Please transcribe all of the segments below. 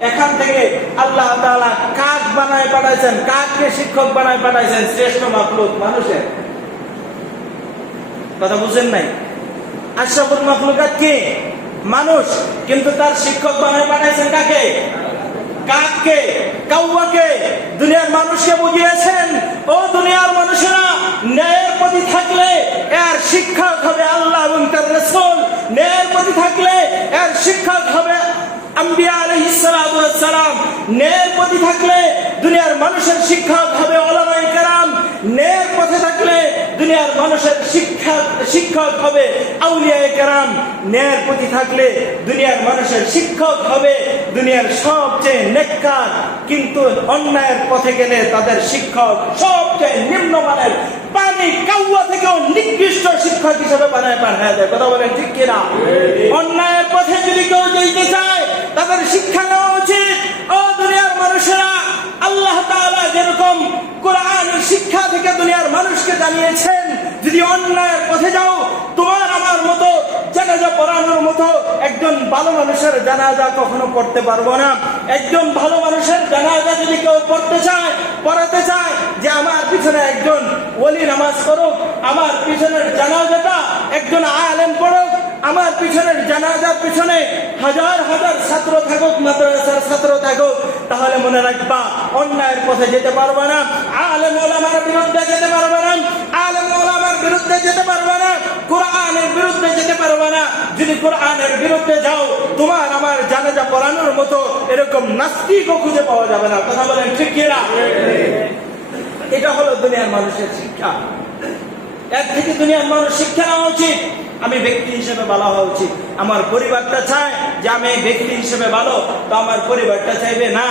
এখান থেকে আল্লাহ তাআলা কাক বানায় পাঠাইছেন, কাককে শিক্ষক বানায় পাঠাইছেন শ্রেষ্ঠ মাখলুক মানুষের। কথা বুঝেন নাই? আশরাফুল মাখলুকাত কে? মানুষ, কিন্তু তার শিক্ষক বানায় পাঠাইছেন কাকে? কাককে, কাউয়াকে। দুনিয়ার মানুষকে বুঝিয়েছেন, ও দুনিয়ার মানুষেরা, ন্যায়ের প্রতি থাকলে এর শিক্ষক হবে আল্লাহ এবং তার রাসূল, ন্যায়ের প্রতি থাকলে এর শিক্ষক হবে আম্বিয়া আলাইহিস সালাতু ওয়াস সালাম, ন্যায়ের প্রতি থাকলে দুনিয়ার মানুষের শিক্ষক হবে উলামায়ে কেরাম, ন্যায়ের পথে থাকলে দুনিয়ার মানুষের শিক্ষক হবে আউলিয়ায়ে কেরাম, ন্যায়ের প্রতি থাকলে দুনিয়ার মানুষের শিক্ষক হবে দুনিয়ার সবচেয়ে নেককার, কিন্তু অন্যায়ের পথে গেলে তাদের শিক্ষক সবচেয়ে নিম্নমানের পানি কাউয়া থেকেও নিকৃষ্ট শিক্ষক হিসেবে বানায় পাঠায় দেয়। কথা বলেন ঠিক কিনা? অন্যায়ের পথে যদি কেউ যেতে চায় তাদের শিক্ষা নেওয়া উচিত। ও দুনিয়ার মানুষেরা, আল্লাহ তাআলা যেরকম কোরআনের শিক্ষা থেকে দুনিয়ার মানুষকে জানিয়েছেন, যদি অন্যায়ের পথে যাও, তোমার আমার মতো জানাজা পড়ানোর মতো একজন ভালো মানুষের জানাজা কখনো পড়তে পারবো না। একজন ভালো মানুষের জানাজা যদি কেউ পড়তে চায়, পড়াতে চায়, যে আমার পিছনে একজন ওলি নামাজ পড়ুক, আমার পিছনের জানাজাটা একজন আলেম পড়ুক, আমার পিছনের জানাজার পিছনে হাজার হাজার ছাত্র থাকুক, মাদ্রাসার ছাত্র থাকুক, তাহলে মনে রাখবা অন্যায়ের পথে যেতে পারবে না, আলেম ওলামার বিরুদ্ধে যেতে পারবে না, আলেম ওলামার বিরুদ্ধে যেতে পারবে না, কোরআনের বিরুদ্ধে যেতে পারবে না। যদি কোরআনের বিরুদ্ধে যাও, তোমার আমার জানাজা পড়ানোর মতো এরকম নাস্তিকও খুঁজে পাওয়া যাবে না। কথা বলেন ঠিক কিনা? এটা হলো দুনিয়ার মানুষের শিক্ষা। এর থেকে দুনিয়ার মানুষ শিক্ষা নেওয়া উচিত। আমি ব্যক্তি হিসেবে ভালো হওয়া উচিত। আমার পরিবারটা চায় যে আমি ব্যক্তি হিসেবে ভালো, তো আমার পরিবারটা চাইবে না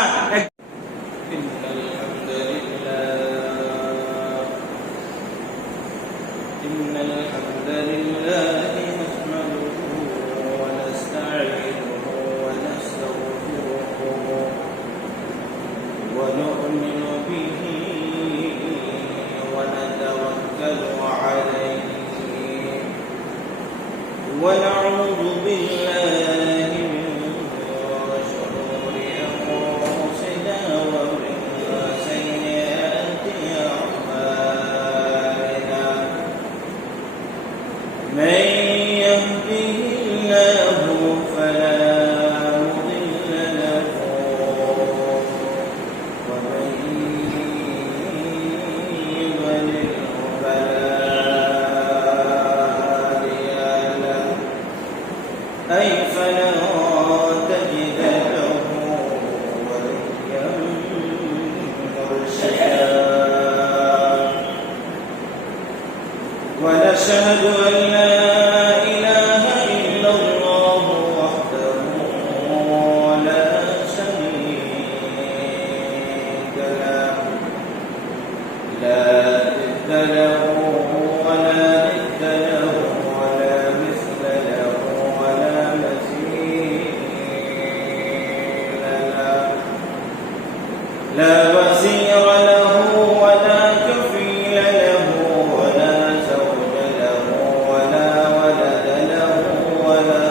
ونعوذ بالله من شرور أنفسنا ومن سيئات أعمالنا من يهده الله فلا مضل له ومن يضلل فلا أي فلا تجد له وليا مرشدا ونشهد أن لا إله إلا الله وحده لا شريك له لا ند له ولا ند له ولا مثل له لا وزير له ولا كفيل له ولا زوج له ولا ولد له ولا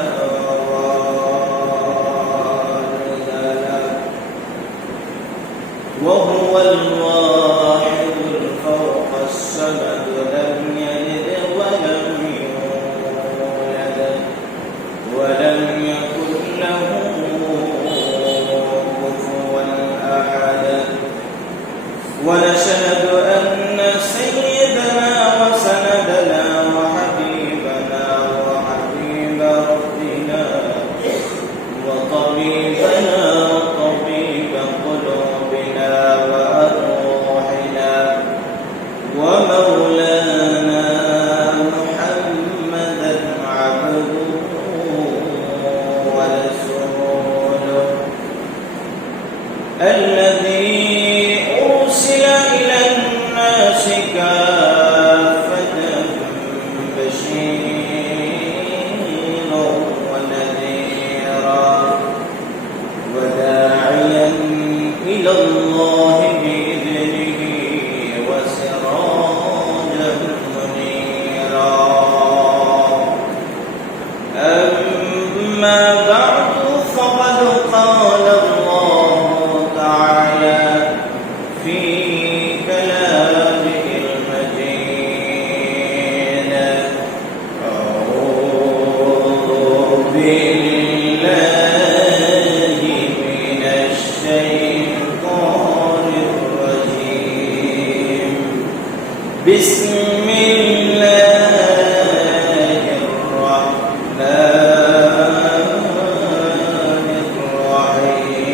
والد له وهو الواحد الفوق الصمد لم يلد ولم يولد ولم يكن له ونشهد أن سيدنا وسندنا وحبيبنا وحبيب ربنا وطبيبنا وطبيب قلوبنا وأرواحنا ومولانا محمدا عبده ورسوله الذي أرسل إلى الناس كافة بشيرا ونذيرا وداعيا إلى الله بإذنه وسراجا منيرا. أما بعد فقد قال الله بسم الله الرحمن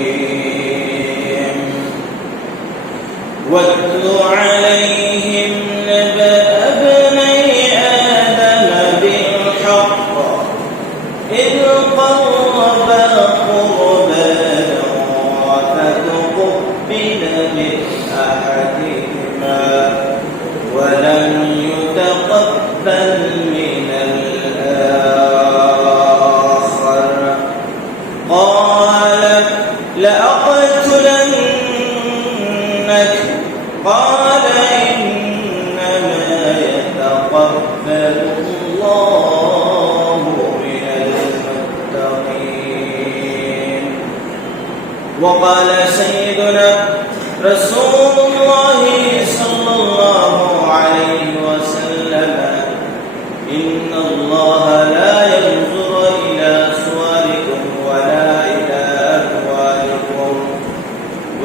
الرحيم واتل عليهم نبأ ابني آدم بالحق إذ قربا قربانا فتقبل من أحدهما ولم يتقبل من الآخر قال لأقتلنك قال إنما يتقبل الله من المتقين وقال سيدنا رسول الله صلى الله عليه وسلم إن الله لا ينظر إلى صوركم ولا إلى أموالكم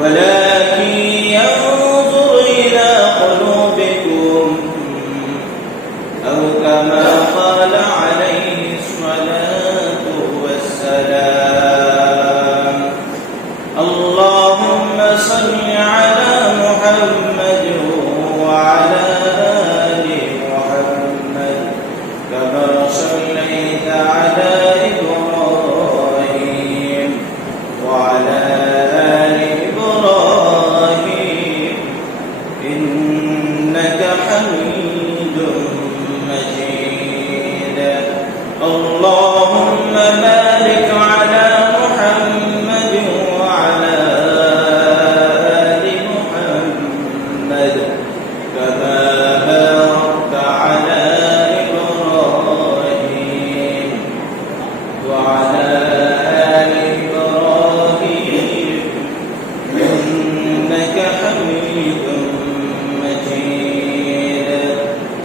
ولكن ينظر إلى قلوبكم أو كما قال عليه الصلاة والسلام اللهم صل على محمد وعلى آل محمد كما صليت على إبراهيم وعلى آل إبراهيم إنك حميد مجيد اللهم بارك على محمد وعلى آل محمد كما باركت على إبراهيم وعلى آل إبراهيم إنك حميد مجيد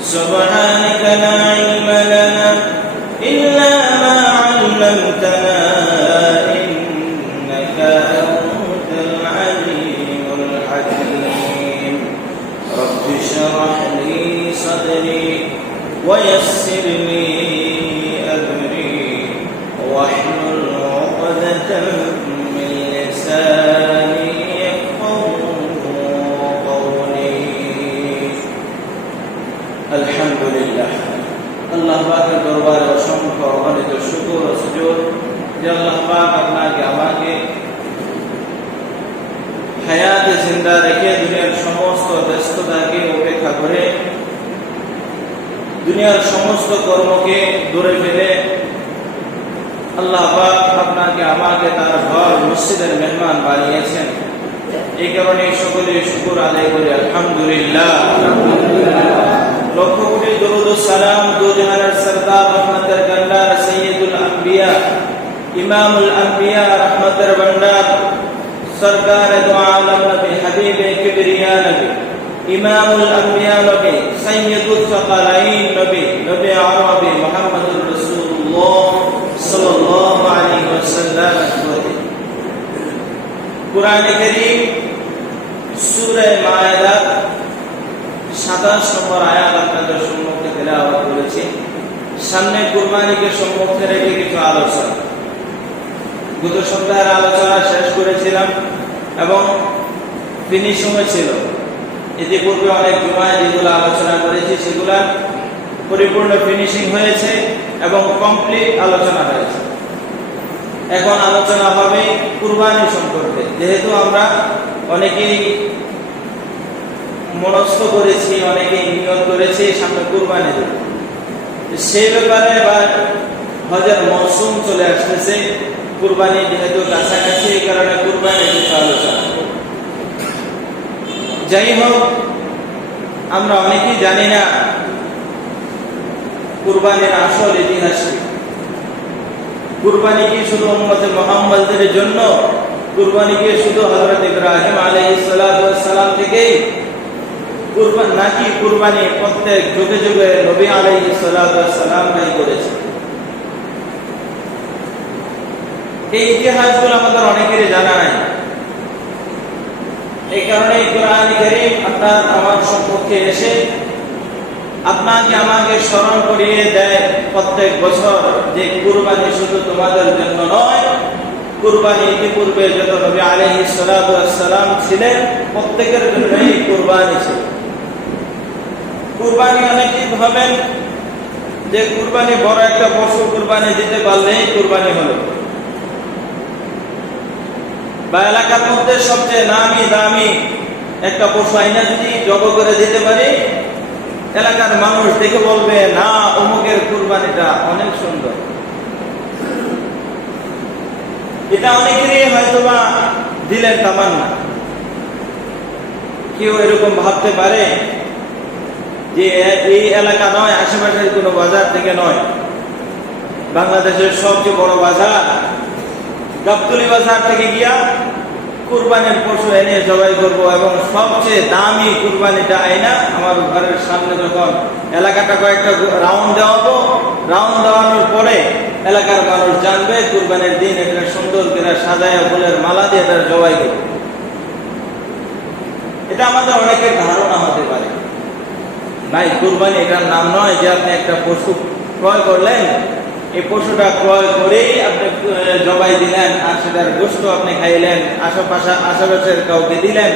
سبحانك لا علم لنا إلا ما علمتنا إنك أنت العليم الحكيم رب اشرح لي صدري ويسر لي أمري واحلل عقدة من لساني يفقهوا قولي الحمد لله আল্লাহ পাকের দরবারে অসংখ্য অগণিত শুকর ও সুজুদ যে আল্লাহ পাক আপনাকে আমাকে হায়াতে জিন্দা রেখে দুনিয়ার সমস্ত ব্যস্ততাকে উপেক্ষা করে দুনিয়ার সমস্ত কর্মকে দূরে ফেলে আল্লাহ পাক আপনাকে আমাকে তার ঘর মসজিদের মেহমান বানিয়েছেন এই কারণে সকলে শুকর আদায় করি আলহামদুলিল্লাহ লক্ষ কোটি দরুদ ও সালাম দো জাহানের সরদার রহমতের গন্ডার সৈয়দুল আম্বিয়া ইমামুল আম্বিয়া রহমতের ভান্ডার সরকার দো আলম নবী হাবিবে কিবরিয়া নবী ইমামুল আম্বিয়া নবী সৈয়দুল সাকালাইন নবী নবী আরবি মুহাম্মদুর রাসূলুল্লাহ সাল্লাল্লাহু আলাইহি ওয়াসাল্লাম কুরআনে কারীম সূরা মায়েদা 27 নম্বর আয়াত আপনাদের সম্মুখে তেলাওয়াত করেছি সামনে কুরবানিকে সম্মুখে রেখে কিছু আলোচনা গত সপ্তাহের আলোচনা শেষ করেছিলাম এবং ফিনিশিং ছিল ইতিপূর্বে অনেক জুমায় যেগুলো আলোচনা করেছি সেগুলা পরিপূর্ণ ফিনিশিং হয়েছে এবং কমপ্লিট আলোচনা হয়েছে এখন আলোচনা হবে কুরবানি সম্পর্কে যেহেতু আমরা অনেকেই মনস্থ করেছি অনেকেই নিয়ত করেছি সামনে কুরবানি দেব সেই ব্যাপারে এবার হজের মৌসুম চলে আসতেছে কুরবানি যেহেতু কাছাকাছি এই কারণে কুরবানি কিছু আলোচনা যাই হোক আমরা অনেকেই জানি না কুরবানির আসল ইতিহাস কুরবানি কি শুধু উম্মতে মুহাম্মাদের জন্য কুরবানি কি শুধু হযরত ইব্রাহিম আলাইহিস সালাতু ওয়াস সালাম থেকেই কুরবানি নাকি কুরবানি প্রত্যেক যুগে যুগে নবী আলাইহিস সালাতু ওয়াস সালাম করেছে এই ইতিহাসগুলো আমাদের অনেকেরই জানা নাই এই কারণে কোরআন কারীম আপনার আমার সম্পর্কে এসে আপনাকে আমাকে স্মরণ করিয়ে দেয় প্রত্যেক বছর যে কুরবানি শুধু তোমাদের জন্য নয়, কুরবানি ইতিপূর্বে যত নবী আলাইহিস সালাতু ওয়াস সালাম ছিলেন প্রত্যেকের জন্যই কুরবানি ছিল। কুরবানি অনেকেই ভাবেন যে কুরবানি বড় একটা পশু কুরবানি দিতে পারলেই কুরবানি হলো, বা এলাকার মধ্যে সবচেয়ে নামি দামি একটা পশু আইনা যদি জব করে দিতে পারি, এলাকার মানুষ দেখে বলবে না অমুকের কুরবানিটা অনেক সুন্দর। এটা অনেকেরই হয়তোবা দিলেন তামান্না। কেউ এরকম ভাবতে পারে যে এই এলাকা নয়, আশেপাশের কোনো বাজার থেকে নয়, বাংলাদেশের সবচেয়ে বড় বাজার গাবতলী বাজার থেকে গিয়া কুরবানির পশু এনে জবাই করবো এবং সবচেয়ে দামি কুরবানিটা আইনা আমার ঘরের সামনে যখন এলাকাটা কয়েকটা রাউন্ড দেওয়াবো, রাউন্ড দেওয়ানোর পরে এলাকার মানুষ জানবে কুরবানির দিন এটা সুন্দর করে সাজায়া ফুলের মালা দিয়ে এটা জবাই করবো। এটা আমাদের অনেকের ধারণা হতে পারে। ভাই, কুরবানি এটার নাম নয় যে আপনি একটা পশু ক্রয় করলেন, এই পশুটা ক্রয় করেই আপনি জবাই দিলেন আর সেটার গোশত আপনি খাইলেন, আশেপাশের কাউকে দিলেন,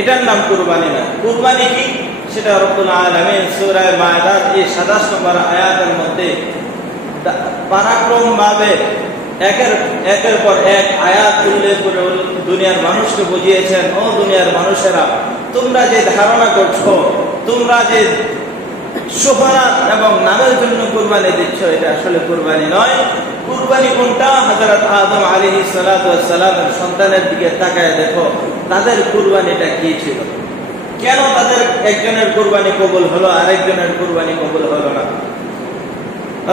এটার নাম কুরবানি না। কুরবানি কি সেটা রব্বুল আলামিন সূরা মায়দার এই 27 নম্বর আয়াতের মধ্যে পরাক্রমভাবে একের পর এক আয়াত উল্লেখ করে দুনিয়ার মানুষকে বুঝিয়েছেন, ও দুনিয়ার মানুষেরা, তোমরা যে ধারণা করছো, তোমরা যে শোহরাত এবং নামের জন্য কুরবানি দিচ্ছ, এটা আসলে কুরবানি নয়। কুরবানি কোনটা? হযরত আদম আলাইহিস সালাতু ওয়াস সালামের সন্তানের দিকে তাকায় দেখো তাদের কুরবানিটা কি ছিল, কেন তাদের একজনের কুরবানি কবুল হলো আরেকজনের কুরবানি কবুল হলো না।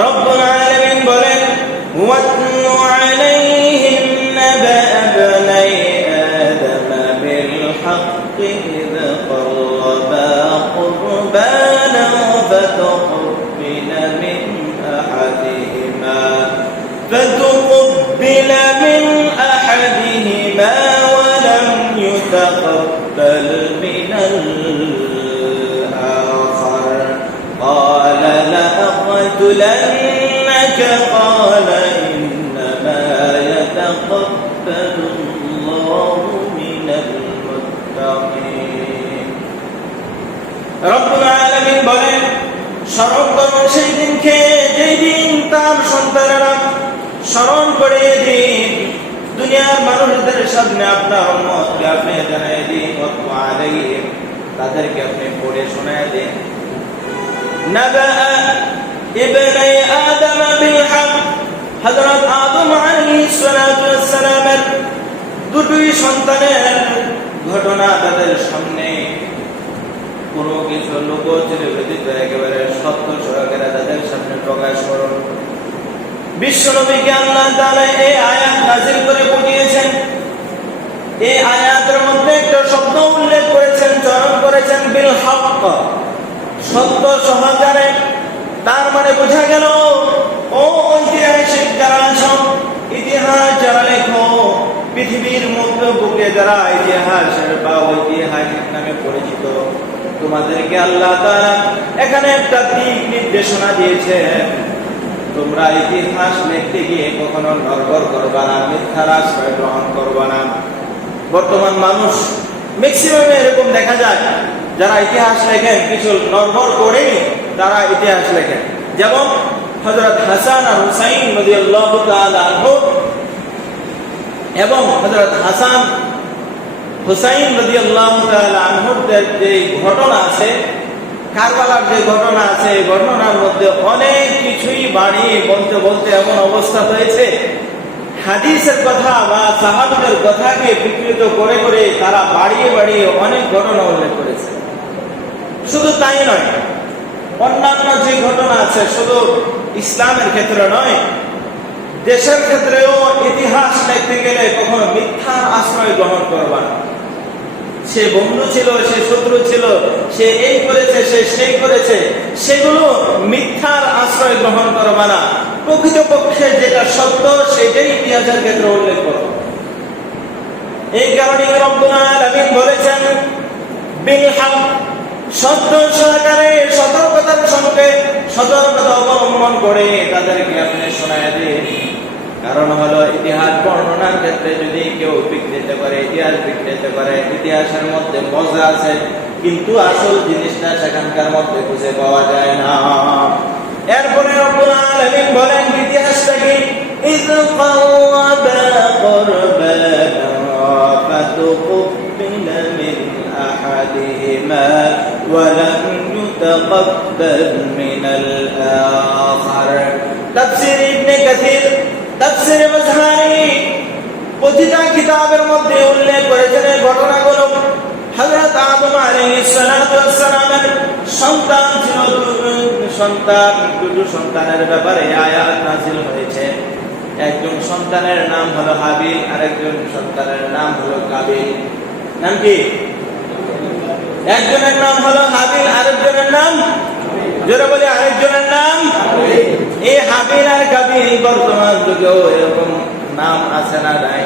রব্বুল আলামিন বলেন, ওয়াতলু আলাইহিম নাবা ইবনাই আদম বিল হাক্কি ইয ক্বাররাবা কুরবানা فتقبل من أحدهما ولم يتقبل من الآخر قال لأقتلنك قال إنما يتقبل الله من المتقين। রব্বুল আলামিন বলেন, স্মরণ করুন সেই দিনকে যেই দিন তার সন্তানেরা স্মরণ করে দিন দুনিয়ার মানুষদের সামনে আপনার উম্মতকে আপনি জানাই দিন, তাদেরকে আপনি পড়ে শোনায় দিন, নাবা ইবনাই আদম বিল হক, হযরত আদম আলাইহিস সালাতু ওয়াস সালামের দুই সন্তানের ঘটনা তাদের সামনে কোনো কিছু লুকোচুরি ব্যতীত একেবারে সত্য সহকারে তাদের সামনে প্রকাশ করুন। বিশ্বনবীকে আল্লাহ তাআলা এই আয়াত নাযিল করে বুঝিয়েছেন। এই আয়াতের মধ্যে একটা শব্দ উল্লেখ করেছেন, চয়ন করেছেন, বিল হক, সত্য সহকারে। তার মানে বোঝা গেল, ও ঐতিহাসিক যারা আছো, ইতিহাস যারা লেখো, পৃথিবীর মধ্যে বুকে যারা ইতিহাসের বা ঐতিহাসিক নামে পরিচিত, তোমাদেরকে আল্লাহ তাআলা এখানে একটা দিক নির্দেশনা দিয়েছেন, তোমরা ইতিহাস লিখতে গিয়ে কখনো নড়বড় করবা না, মিথ্যার আশ্রয় গ্রহণ করবা না। বর্তমান মানুষ ম্যাক্সিমাম এরকম দেখা যায়, যারা ইতিহাস লেখেন কিছু নড়বড় করেই তারা ইতিহাস লেখেন। যেমন হযরত হাসান আর হুসাইন রাদিয়াল্লাহু তাআলা আনহু এবং হযরত হাসান হুসাইন রাদিয়াল্লাহু তাআলা আনহুদের যে ঘটনা আছে, কারবালার যে ঘটনা আছে, এই ঘটনার মধ্যে অনেক কিছুই বাড়িয়ে বলতে বলতে এমন অবস্থা হয়েছে, হাদিসের কথা বা সাহাবীদের কথাকে বিকৃত করে করে তারা বাড়িয়ে বাড়িয়ে অনেক ঘটনা উল্লেখ করেছে। শুধু তাই নয়, অন্যান্য যে ঘটনা আছে, শুধু ইসলামের ক্ষেত্রে নয়, দেশের ক্ষেত্রেও ইতিহাস লিখতে গেলে কখনো মিথ্যার আশ্রয় গ্রহণ করবা না। সে বন্ধু ছিল, সে শত্রু ছিল, সে এই করেছে, সে সেই করেছে, সেগুলো মিথ্যার আশ্রয় গ্রহণ করবা না। প্রকৃতপক্ষে যেটা সত্য সেটাই ইতিহাসের ক্ষেত্রে উল্লেখ করো। এই কারণে রব্বুল আলামিন বলেছেন বিল হক, সত্য সহকারে সতর্কতার সঙ্গে সতর্কতা অবলম্বন করে তাদেরকে আপনি শোনায় দিন। কারণ হলো ইতিহাস বর্ণনার ক্ষেত্রে যদি কেউ বিকৃত করে, ইতিহাস বিকৃত করে, ইতিহাসের মধ্যে মজা আছে কিন্তু আসল জিনিসটা সেখানকার মধ্যে খুঁজে পাওয়া যায় না। এরপরে রব্বুল আলামিন বলেন ইতিহাসটা কি, ইয ক্বাররাবা কুরবানা ফাতুকবিলা মিন আহাদিহিমা ওয়া লাম ইউতাকাব্বাল মিনাল আখার। তাফসীর ইবনে কাসীর, তাফসীর মাজহারি প্রতিটা কিতাবের মধ্যে উল্লেখ করেছেন এই ঘটনাগুলো। হযরত আদম আলাইহিস সালাতু ওয়াস সালামের সন্তান ছিল সন্তান, দুটো সন্তানের ব্যাপারে আয়াত নাযিল হয়েছে। একজন সন্তানের নাম হলো হাবিল, আরেকজন সন্তানের নাম হলো কাবিল। নাম কি? একজনের নাম হলো হাবিল, আরেকজনের নাম জোরে বলে আরেকজনের নাম। এই হাবিল আর কাবিল বর্তমান যুগেও এরকম নাম আছে না নাই?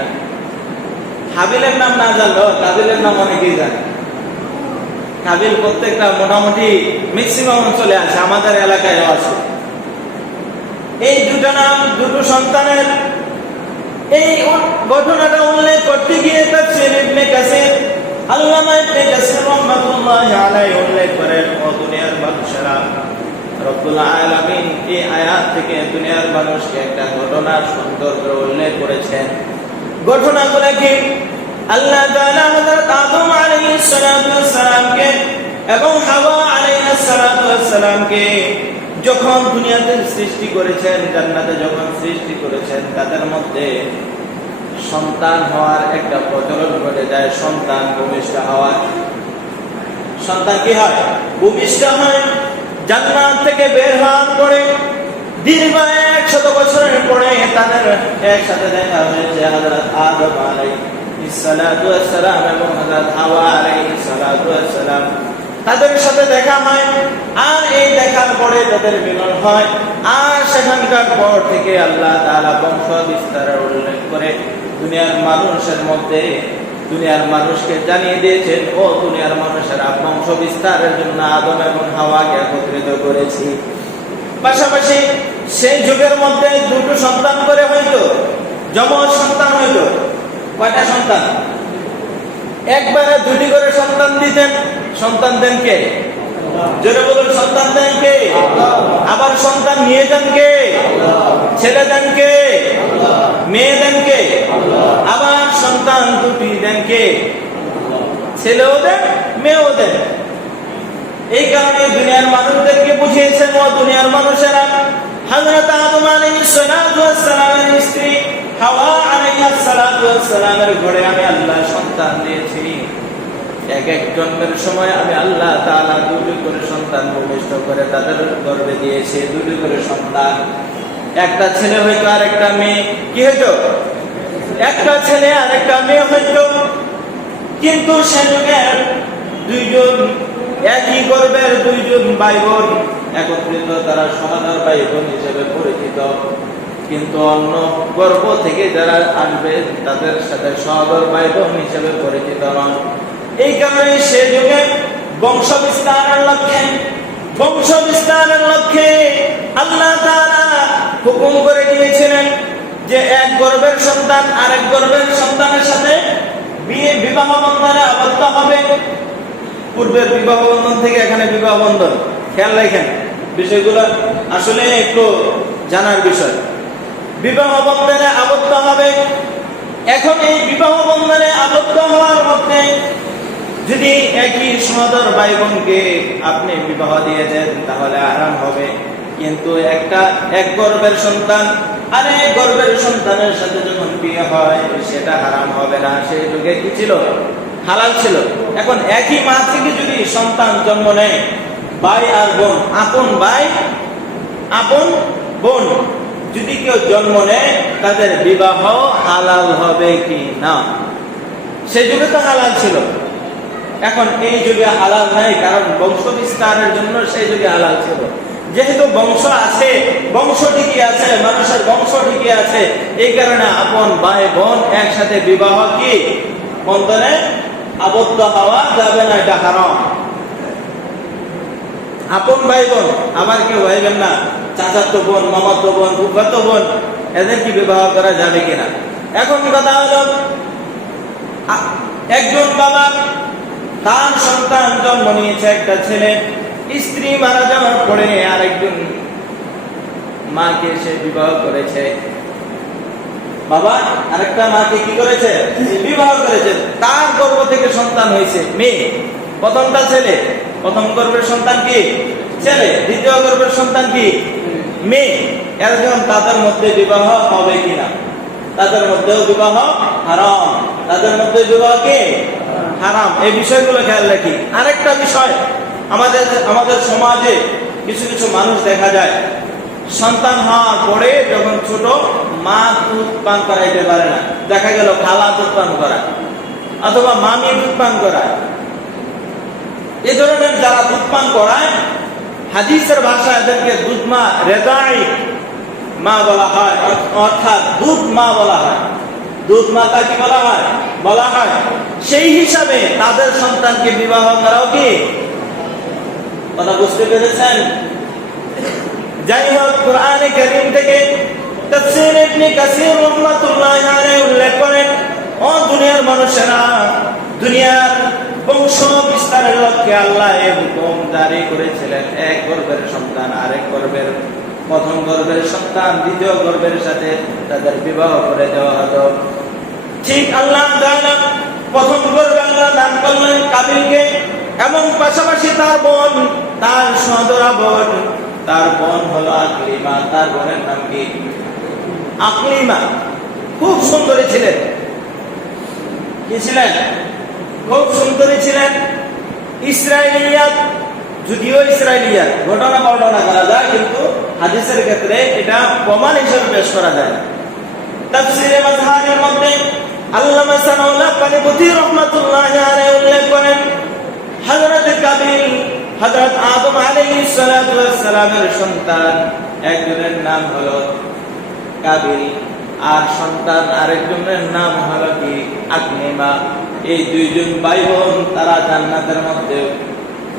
হাবিলের নাম না জানলো কাবিলের নাম অনেকেই জানে। কাবিল প্রত্যেকটা মোটামুটি ম্যাক্সিমাম অঞ্চলে আছে, আমাদের এলাকায়ও আছে। এই দুটো নাম দুটো সন্তানের এই ঘটনাটা উল্লেখ করতে গিয়ে তাফসীর ইবনে কাসীর, আল্লামা ইবনে কাসীর রাহমাতুল্লাহি আলাইহি উল্লেখ করেন, ও দুনিয়ার মানুষেরা, রব্বুল আলামিন এই আয়াত থেকে দুনিয়ার মানুষকে একটা ঘটনার সৌন্দর্য উল্লেখ করেছেন। ঘটনাগুলো কি? আল্লাহ তাআলা হযরত আদম আলাইহিস সালাতু ওয়াস সালামকে এবং হাওয়া আলাইহিস সালাতু ওয়াস সালামকে যখন দুনিয়াতে সৃষ্টি করেছেন, জান্নাতে যখন সৃষ্টি করেছেন, তাদের মধ্যে সন্তান হওয়ার একটা প্রচলন ঘটে যায়। সন্তান ভূমিষ্ঠ হওয়ার, সন্তান কি হয়? ভূমিষ্ঠ হয়। জান্নাত থেকে বের হওয়ার পরে দীর্ঘ 100 বছরের পরে তাদের একসাথে দেখা হয়েছে হযরত আদম আলাইহিস সালাতু ওয়াস সালাম এবং হযরত হাওয়া আলাইহিস সালাতু ওয়াস সালাম, তাদের সাথে দেখা হয়। আর এই দেখার পরে তাদের মিলন হয়। আর সেখানকার পর থেকে আল্লাহ তাআলা বংশ বিস্তারের উল্লেখ করে দুনিয়ার মানুষের মধ্যে দুনিয়ার মানুষকে জানিয়ে দিয়েছেন, ও দুনিয়ার মানুষেরা, বংশ বিস্তারের জন্য আদম এবং হাওয়াকে একত্রিত করেছি। পাশাপাশি সেই যুগের মধ্যে দুটো সন্তান করে হইতো, যমজ সন্তান হইতো। কয়টা সন্তান? একবারে দুটি করে সন্তান দিতেন। সন্তান দেন কে? জোরে বলুন, সন্তান দেন কে? আবার সন্তান নিয়ে যান কে? ছেলে দেন কে? মেয়ে দেন কে? আবার সন্তান দুটি দেন কে? ছেলেও দেন, মেয়েও দেন। এই কারণে দুনিয়ার মানুষদেরকে বুঝিয়েছেন, ও দুনিয়ার মানুষেরা, হযরত আদম আলাইহিস সালাতু ওয়াস সালামের স্ত্রী হাওয়া আলাইহিস সালাতু ওয়াস সালামের ঘরে আমি আল্লাহ সন্তান দিয়েছি। এক এক জন্মের সময় আমি আল্লাহ তাআলা দুটি করে সন্তান ভূমিষ্ঠ করে তাদের গর্ভে দিয়েছি। দুটি করে সন্তান, একটা ছেলে হইতো আর একটা মেয়ে। কি হইতো? একটা ছেলে আর একটা মেয়ে হইতো। কিন্তু সে যুগের দুইজন একই গর্ভের দুইজন ভাই বোন একত্রিত, তারা সহদর ভাই বোন হিসেবে পরিচিত। কিন্তু অন্য গর্ভ থেকে যারা আসবে তাদের সাথে সহদর ভাই বোন হিসেবে পরিচিত নন। এই কারণে সে যুগে বংশ বিস্তারের লক্ষ্যে আল্লাহ তাআলা হুকুম করে দিয়েছিলেন যে এক গর্ভের সন্তান আরেক গর্ভের সন্তানের সাথে বিবাহ বন্ধনে আবদ্ধ হবে। পূর্বের বিবাহ বন্ধন থেকে এখানে বিবাহ বন্ধন, খেয়াল রাখেন বিষয়গুলো আসলে একটু জানার বিষয়। বিবাহ বন্ধনে আবদ্ধ হবে। এখন এই বিবাহ বন্ধনে আবদ্ধ হওয়ার মধ্যে যদি একই সহোদর ভাই বোনকে আপনি বিবাহ দিয়ে দেন তাহলে আরাম হবে। কিন্তু এক গর্ভের সন্তান আর এক গর্ভের সন্তানের সাথে যখন বিয়ে হয় সেটা হারাম হবে না। সেই যুগে কি ছিল? হালাল ছিল। এখন একই মা থেকে যদি সন্তান জন্ম নেয়, ভাই আর বোন, আপন ভাই আপন বোন যদি কেউ জন্ম নেয়, তাদের বিবাহ হালাল হবে কি না? সেই যুগে তো হালাল ছিল, এখন এই যুগে হালাল নাই। কারণ বংশ বিস্তারের জন্য সেই যুগে হালাল ছিল। যেহেতু বংশ আছে, বংশ টিকে আছে, মানুষের বংশ টিকে আছে, এই কারণে আপন ভাই বোন একসাথে বিবাহ কি বন্ধনে আবদ্ধ হওয়া যাবে না, এটা হারাম। আপন ভাই বোন, আবার কেউ ভাইবেন না চাচাতো বোন, মামাতো বোন, ফুফাতো বোন, এদের কি বিবাহ করা যাবে কিনা? এখন কথা হলো, একজন বাবা তার সন্তান জন্ম নিয়েছে একটা ছেলে, স্ত্রী মারা যাওয়ার পরে আরেকজন মাকে সে বিবাহ করেছে। বাবা আরেকটা মাকে কি করেছে? বিবাহ করেছে। তার গর্ভ থেকে সন্তান হয়েছে মেয়ে, প্রথমটা ছেলে। প্রথম গর্ভের সন্তান কি? ছেলে। দ্বিতীয় গর্ভের সন্তান কি? মেয়ে। এখন তাদের মধ্যে বিবাহ হবে কিনা? তাদের মধ্যেও বিবাহ হারাম। তাদের মধ্যে বিবাহ কি? হারাম। এই বিষয়গুলো খেয়াল রাখি। আরেকটা বিষয়, আমাদের সমাজে কিছু কিছু মানুষ দেখা যায় সন্তান হওয়ার পরে যখন ছোট, মা দুধ পান করাইতে পারে না, দেখা গেল খালা দুধ পান করায় অথবা মামি দুধ পান করায়। এই ধরনের যারা দুধ পান করায়, হাদিসের ভাষায় এদেরকে দুধ মা, রেদাই মা বলা হয়, অর্থাৎ দুধ মা বলা হয়। দুধ মাতা কি বলা হয়? বলা হয়। সেই হিসাবে তাদের সন্তানকে বিবাহ করাও কি? কথা বুঝতে পেরেছেন? যাই হোক, কোরআনে কারীম থেকে তাফসীর ইবনে কাসীর রাহমাতুল্লাহি আলাইহি উল্লেখ করেন, ও দুনিয়ার মানুষেরা, দুনিয়ার বংশ বিস্তারের লক্ষ্যে আল্লাহ এই হুকুম জারি করেছিলেন, এক গর্ভের সন্তান আরেক গর্ভের, প্রথম গর্ভের সন্তান দ্বিতীয় গর্ভের সাথে তাদের বিবাহ করে দেওয়া হতো। ঠিক আল্লাহ তাআলা প্রথম গর্ভে আল্লাহ দান করলেন কাবিলকে, এবং পাশাপাশি তার বোন, তার সহদরা বোন, তার বোন হলো আকলিমা। তার বোনের নাম কি? আকলিমা। খুব সুন্দরী ছিলেন। কি ছিলেন? খুব সুন্দরী ছিলেন। ইসরাইলিয়াত, যদিও ইসরাইলিয়াত ঘটনা বর্ণনা করা যায়, কিন্তু হাদিসের ক্ষেত্রে এটা প্রমাণ হিসেবে পেশ করা যায়। তাফসীরে মাজহারের মধ্যে আল্লামা সানাউল্লাহ কানিপতি রাহমাতুল্লাহি আলাইহি উল্লেখ করেন, হযরত কাবিল হযরত আদম আলাইহিস সালাতু ওয়াস সালামের সন্তান, একজনের নাম হলো কাবিল আর সন্তান আরেকজনের নাম হলো কি? আকলিমা। এই দুইজন ভাই বোন তারা জান্নাতের মধ্যে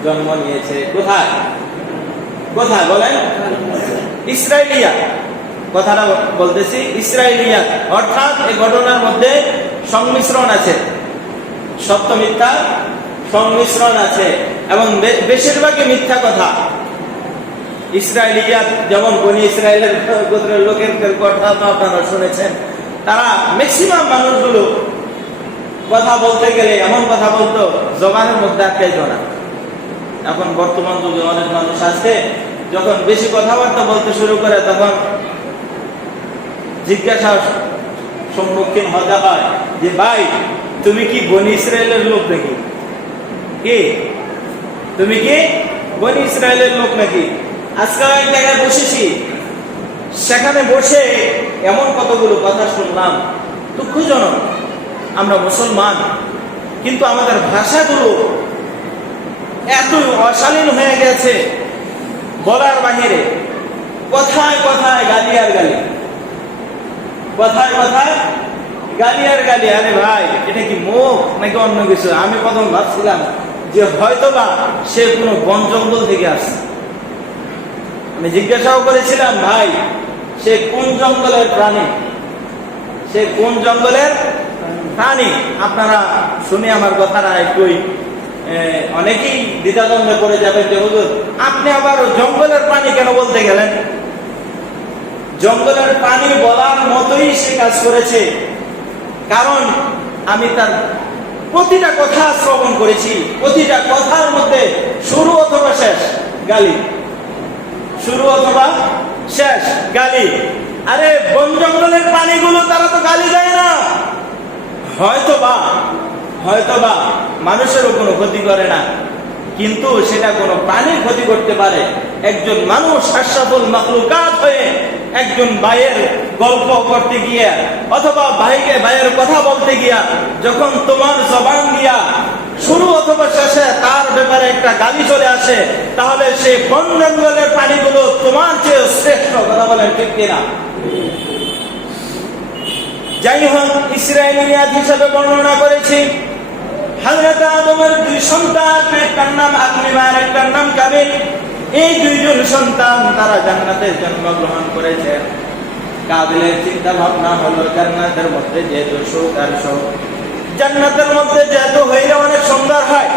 জন্ম নিয়েছে। কোথায়? কোথায় বলেন? ইসরাইলিয়া। কথাটা বলতেছি ইসরাইলিয়া, অর্থাৎ এই ঘটনার মধ্যে সংমিশ্রণ আছে, সত্য মিথ্যা সংমিশ্রণ আছে, এবং বেশিরভাগই মিথ্যা কথা। ইসরাইলিয়াত যেমন বনি ইসরায়েলের গোত্রের লোকের কথা তো আপনারা শুনেছেন, তারা ম্যাক্সিমাম মানুষগুলো কথা বলতে গেলে এমন কথা বলতো জবানের মধ্যে আটকাইতো না। এখন বর্তমান যুগে অনেক মানুষ আছে, যখন বেশি কথাবার্তা বলতে শুরু করে তখন জিজ্ঞাসার সম্মুখীন হতে হয় যে, ভাই তুমি কি বনি ইসরায়েলের লোক নাকি? কি তুমি কি বনি ইসরায়েলের লোক নাকি? আজকাল এক জায়গায় বসেছি, সেখানে বসে এমন কতগুলো কথা শুনলাম, দুঃখজনক। আমরা মুসলমান, কিন্তু আমাদের ভাষাগুলো এত অশালীন হয়ে গেছে বলার বাহিরে। কথায় কথায় গালি আর গালি, কথায় কথায় গালি আর গালি। আরে ভাই, এটা কি মুখ নাকি অন্য কিছু? আমি প্রথম ভাবছিলাম যে হয়তোবা সে কোনো বন জঙ্গল থেকে আসছে। আমি জিজ্ঞাসাও করেছিলাম, ভাই সে কোন জঙ্গলের প্রাণী? সে কোন জঙ্গলের প্রাণী? আপনারা শুনে আমার কথাটা একটুই অনেকেই দ্বিধাদ্বন্দ্বে পড়ে যাবেন যে, হুজুর আপনি আবার জঙ্গলের প্রাণী কেন বলতে গেলেন? জঙ্গলের প্রাণী বলার মতোই সে কাজ করেছে, কারণ আমি তার প্রতিটা কথা শ্রবণ করেছি, প্রতিটা কথার মধ্যে শুরু অথবা শেষ গালি, শুরু অথবা শেষ গালি। আরে বন জঙ্গলের প্রাণীগুলো তারা তো গালি দেয় না, হয়তোবা মানুষেরও কোনো ক্ষতি করে না, কিন্তু সেটা কোনো প্রাণীর ক্ষতি করতে পারে। একজন মানুষ আশরাফুল মাখলুকাত হয়ে একজন ভাইয়ের গল্প করতে গিয়া অথবা ভাইয়ের কথা বলতে গিয়া যখন তোমার জবান দিয়া শুরু অথবা শেষে তার ব্যাপারে একটা গালি চলে আসে, তাহলে সেই বন জঙ্গলের প্রাণীগুলো তোমার চেয়ে শ্রেষ্ঠ। কথা বলেন ঠিক কিনা? যাই হোক, ইসরাইলিয়াত হিসেবে বর্ণনা করেছি, হযরত আদমের দুই সন্তান, একটার নাম আকলিমা আর একটার নাম কাবিল। এই দুইজন সন্তান তারা জান্নাতে জন্মগ্রহণ করেছেন। কাবিলের চিন্তা ভাবনা হলো জান্নাতের মধ্যে যেহেতু সুখ আর সুখ, জান্নাতের মধ্যে যেহেতু হইলে অনেক সুন্দর হয়,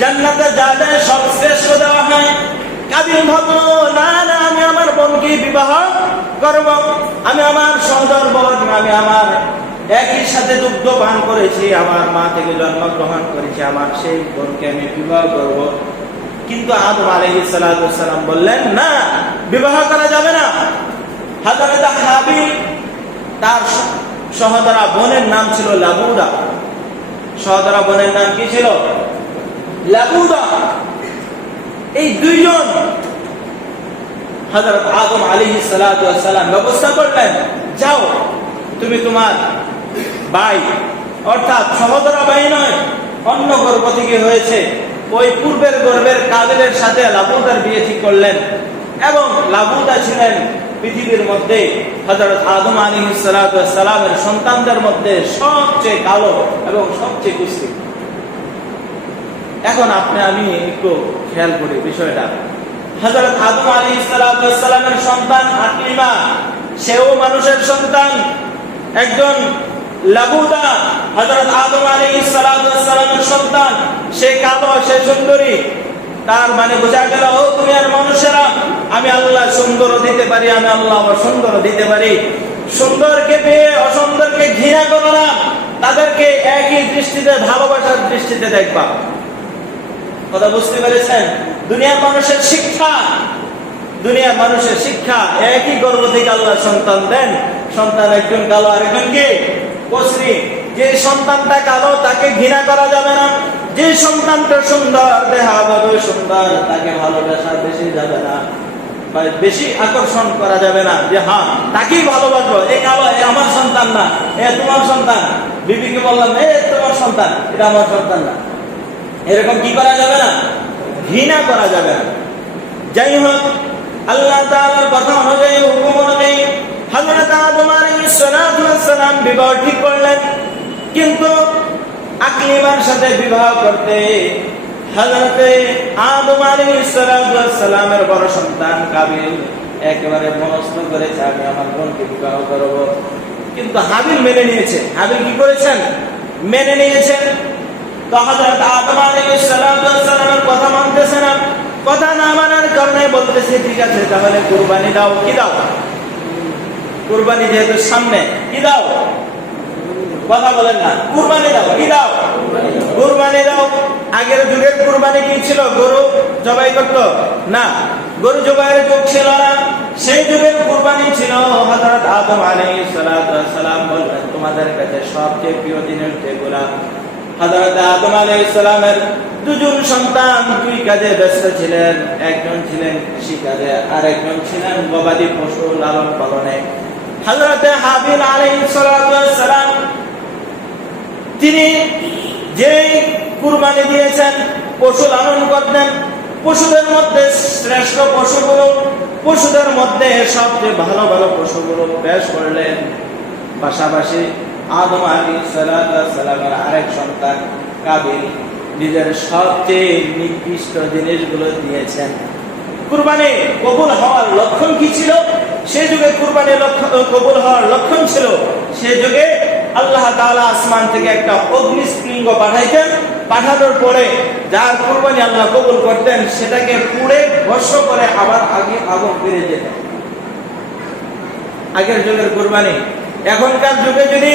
জান্নাতে যা দেয় সব শ্রেষ্ঠ দেওয়া হয়। কাবিল ভাবলো না না, আমি আমার বোনকে বিবাহ করব, আমি আমার সহোদর বোন, আমি আমার একই সাথে দুগ্ধ পান করেছি, আমার মা থেকে জন্মগ্রহণ করেছি, আমার সেই বোনকে আমি বিবাহ করব। কিন্তু আদম আলাইহিস সালাম বললেন না, বিবাহ করা যাবে না। হযরত হাবিল তার সহোদরা বোনের নাম ছিল লাবুদা। সহোদরা বোনের নাম কি ছিল? লাবুদা। এই দুইজন হযরত আদম আলাইহিস সালাম ব্যবস্থা করলেন, যাও তুমি তোমার ভাই, অর্থাৎ সহোদরা ভাই নয়, অন্য গর্ভ থেকে হয়েছে, ওই পূর্বের গর্ভের কাবিলের সাথে লাবুদার বিয়ে ঠিক করলেন। এবং লাবুদা ছিলেন পৃথিবীর মধ্যে হযরত আদম আলাইহিস সালামের সন্তানদের মধ্যে সবচেয়ে কালো এবং সবচেয়ে কুৎসিত। এখন আপনি আমি একটু খেয়াল করি বিষয়টা। হযরত আদম আলাইহিস সালামের সন্তান আকলিমা, সেও মানুষের সন্তান। একজন লাবুদা হযরত আদম আলাইহিস সালামের সন্তান, সে কালো, সে সুন্দরী। তার মানে বোঝা গেল, ও দুনিয়ার মানুষেরা, আমি আল্লাহ সুন্দর দিতে পারি, আমি আল্লাহ অসুন্দর দিতে পারি। সুন্দরকে পেয়ে অসুন্দরকে ঘৃণা করো না, তাদেরকে একই দৃষ্টিতে, ভালোবাসার দৃষ্টিতে দেখবা। কথা বুঝতে পেরেছেন? দুনিয়ার মানুষের শিক্ষা, দুনিয়ার মানুষের শিক্ষা, একই গর্ভ থেকে আল্লাহ সন্তান দেন। সন্তান একজন কালো, আরেকজন কি কুৎসিত। যে সন্তানটা কালো তাকে ঘৃণা করা যাবে না, যে সন্তানটা সুন্দর, দেহাভাবে সুন্দর, তাকে ভালোবাসা বেশি যাবে না, বেশি আকর্ষণ করা যাবে না, যে হ্যাঁ তাকেই ভালোবাসবো, এ কালো, এ আমার সন্তান না, এ তোমার সন্তান। বিবিকে বললাম, এ তোমার সন্তান, এটা আমার সন্তান না, এরকম কি করা যাবে না, ঘৃণা করা যাবে না। যাই হোক, আল্লাহ তাআলার কথা অনুযায়ী, হুকুম অনুযায়ী হযরত আদম আলাইহিস সালাম বিবাহ ঠিক করলেন। কিন্তু আকলিমার সাথে বিবাহ করতে হযরত আদম আলাইহিস সালামের বড় সন্তান কাবিল একেবারে মনস্থ করেছে, আমি আমার বোনকে বিবাহ করব। কিন্তু হাবিল মেনে নিয়েছে। হাবিল কি করেছেন? মেনে নিয়েছেন। তো হযরত আদম আলাইহিস সালামের কথা মানতেছে না। কথা না মানার কারণে বলতেছে, ঠিক আছে তাহলে কুরবানি দাও। কি দাও? কুরবানি যেহেতু সামনে, কি দাও? কথা বলেন না, কুরবানি দাও। কি দাও? কুরবানি দাও। আগের যুগের কুরবানি কি ছিল? গরু জবাই করত না, গরু জবাইয়ের যুগ ছিল না। সেই যুগের কুরবানি ছিল, হযরত আদম আলাইহিস সালাম বললেন, তোমাদের কাছে সবচেয়ে প্রিয় জিনিস যেগুলা। হযরত আদম আলাইহিস সালামের দুজন সন্তান দুই কাজে ব্যস্ত ছিলেন। একজন ছিলেন কৃষি কাজে, আর একজন ছিলেন গবাদি পশু লালন পালনে। হযরত হাবিল আলাইহিস সালাম তিনি যে কুরবানি দিয়েছেন, পশু লালন করতেন। পশুদের মধ্যে শ্রেষ্ঠ পশুগুলো, পশুদের মধ্যে সবচেয়ে ভালো ভালো পশুগুলো পেশ করলেন। পাশাপাশি আদম আলাইহিস সালামের আরেক সন্তান কাবিল নিজের সবচেয়ে নিকৃষ্ট জিনিসগুলো দিয়েছেন। কুরবানি কবুল হওয়ার লক্ষণ কি ছিল? সেই যুগে কুরবানি কবুল হওয়ার লক্ষণ ছিল, সেই যুগে আল্লাহ তাআলা আসমান থেকে একটা অগ্নিস্ফুলিঙ্গ পাঠাইতেন। পাঠানোর পরে যার কুরবানি আল্লাহ কবুল করতেন, সেটাকে পুড়ে ভস্ম করে আবার আগে আগুন ফিরে যেত। আগের যুগের কুরবানি। এখনকার যুগে যদি